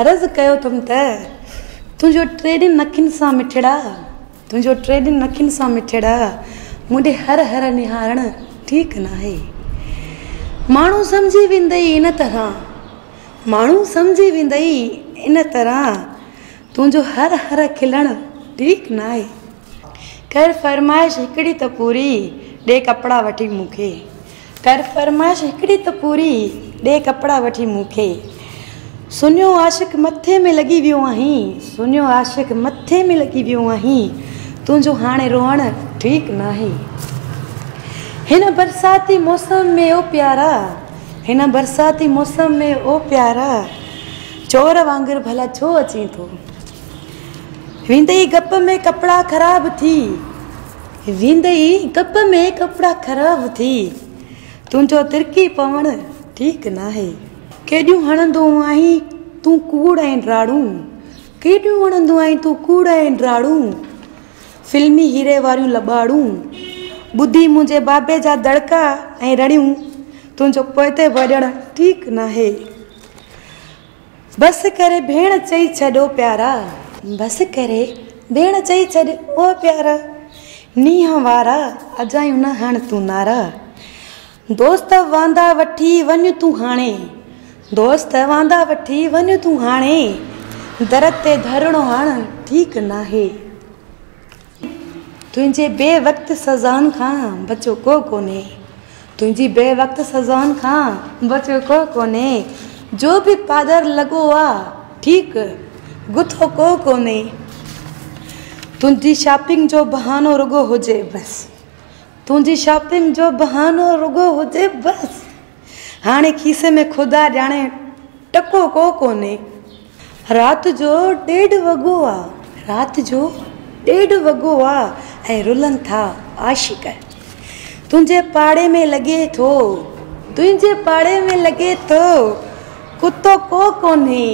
अर्ज़ कयो तुम त तुंहिंजो टे नखिन सां मिठड़ा, तुंहिंजो टे नखिन सां मिठड़ा मुंडे हर हर निहारण ठीक ना है। माण्हू समझी वेंदई इन तरह, माण्हू समझी वेंदई इन तरह तुंहिंजो हर हर खिलण ठीक ना है। कर फरमाइश हिकड़ी त पूरी ॾे कपिड़ा वठी मूंखे, कर फरमाइश हिकड़ी त पूरी ॾे कपिड़ा वठी मूंखे। सुनियो आशिक मथे में लॻी वियो आहीं, सुनियो आशिक मथे में लॻी वियो आहीं तुंहिंजो हाणे रोअण ठीक ना है। हिन बरसाती मौसम में ओ प्यारा, हिन बरसाती मौसम में ओ प्यारा चोर वांगुरु भला छो अची थो। वेंदई गप में कपिड़ा ख़राब थी, वेंदई गप में कपिड़ा ख़राब थी तुंहिंजो तिरकी पवण ठीक ना है। केॾियूं हणंदो आहीं तूं कूड़ ऐं ड्राड़ू, केॾियूं हणंदो आहीं तूं कूड़ ऐं ड्राड़ू फिल्मी हीरे वारियूं लॿाड़ू ॿुधी मुंहिंजे बाबे जा दड़का ऐं रड़ियूं तुंहिंजो पोइते भॼण ठीक ना है। बस करे भेण चई छॾो प्यारा, बस करे भेण चई छॾ ओ प्यारा नींहं वारा अजायूं न हण तूं नारा। दोस्त वांदा वठी वञ तूं हाणे, दोस्त वांदा वठी वञ तूं हाणे दर ते धरणो हण ठीक ना है। तुंहिंजे बेवक्त सज़ाउनि खां बचो को कोन्हे, तुंहिंजी बेवक्त सज़ाउनि खां बचो को कोन्हे। जो बि पादर लॻो आहे ठीक गुथो को कोन्हे। तुंहिंजी शॉपिंग जो बहानो रुगो हुजे बस, तुंहिंजी शॉपिंग जो बहानो रुगो हुजे बस हाणे खीसे में खुदा ॼाणे टको को कोन्हे। राति जो 1:30 वॻो आहे, राति जो 1:30 वॻो आहे ऐं रुलन था आशिक तुंहिंजे पाड़े में लॻे थो, तुंहिंजे पाड़े में लॻे थो कुतो को कोन्हे।